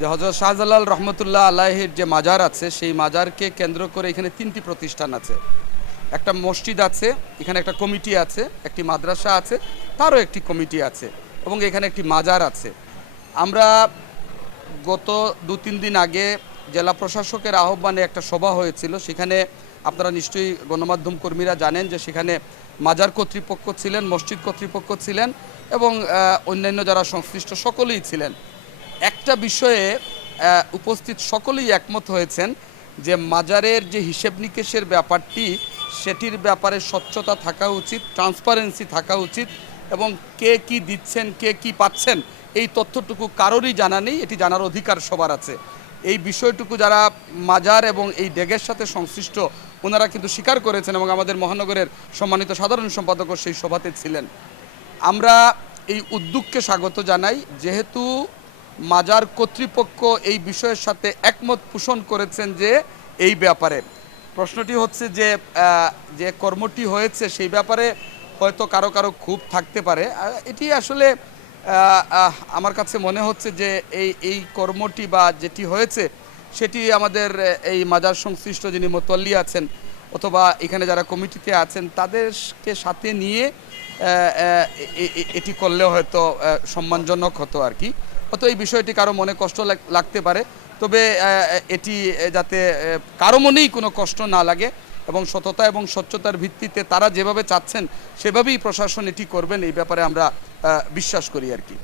যে হযরত শাহজালাল রহমতুল্লাহ আলাইহির যে মাজার আছে সেই মাজারকে কেন্দ্র করে এখানে ৩টি প্রতিষ্ঠান আছে। একটা মসজিদ আছে, এখানে একটা কমিটি আছে, একটি মাদ্রাসা আছে, তারও একটি কমিটি আছে এবং এখানে একটি মাজার আছে। আমরা গত ২-৩ দিন আগে জেলা প্রশাসকের আহ্বানে একটা সভা হয়েছিল। সেখানে আপনারা নিশ্চয়ই গণমাধ্যম কর্মীরা জানেন যে সেখানে মাজার কর্তৃপক্ষ ছিলেন, মসজিদ কর্তৃপক্ষ ছিলেন এবং অন্যান্য যারা সংশ্লিষ্ট সকলেই ছিলেন। একটা বিষয়ে উপস্থিত সকলেই একমত হয়েছেন যে মাজারের যে হিসেব নিকেশের ব্যাপারটি সেটির ব্যাপারে স্বচ্ছতা থাকা উচিত, ট্রান্সপারেন্সি থাকা উচিত এবং কে কি দিচ্ছেন, কে কি পাচ্ছেন এই তথ্যটুকু কারোরই জানা নেই, এটি জানার অধিকার সবার আছে। এই বিষয়টুকু যারা মাজার এবং এই ডেগের সাথে সংশ্লিষ্ট ওনারা কিন্তু স্বীকার করেছেন এবং আমাদের মহানগরের সম্মানিত সাধারণ সম্পাদকও সেই সভাতে ছিলেন। আমরা এই উদ্যোগকে স্বাগত জানাই, যেহেতু মাজার কর্তৃপক্ষ এই বিষয়ের সাথে একমত পোষণ করেছেন যে এই ব্যাপারে প্রশ্নটি হচ্ছে যে যে কর্মটি হয়েছে সেই ব্যাপারে হয়তো কারো কারো ক্ষোভ থাকতে পারে। এটি আসলে আমার কাছে মনে হচ্ছে যে এই কর্মটি বা যেটি হয়েছে সেটি আমাদের এই মাজার সংশ্লিষ্ট যিনি মোতল্লি আছেন অথবা এখানে যারা কমিটিতে আছেন তাদেরকে সাথে নিয়ে এটি করলে হয়তো সম্মানজনক হতো আর কি। হয়তো এই বিষয়টি কারো মনে কষ্ট লাগতে পারে, তবে এটি যাতে কারো মনেই কোনো কষ্ট না লাগে এবং সততা এবং স্বচ্ছতার ভিত্তিতে তারা যেভাবে চাচ্ছেন সেভাবেই প্রশাসন এটি করবেন, এই ব্যাপারে আমরা বিশ্বাস করি আর কি।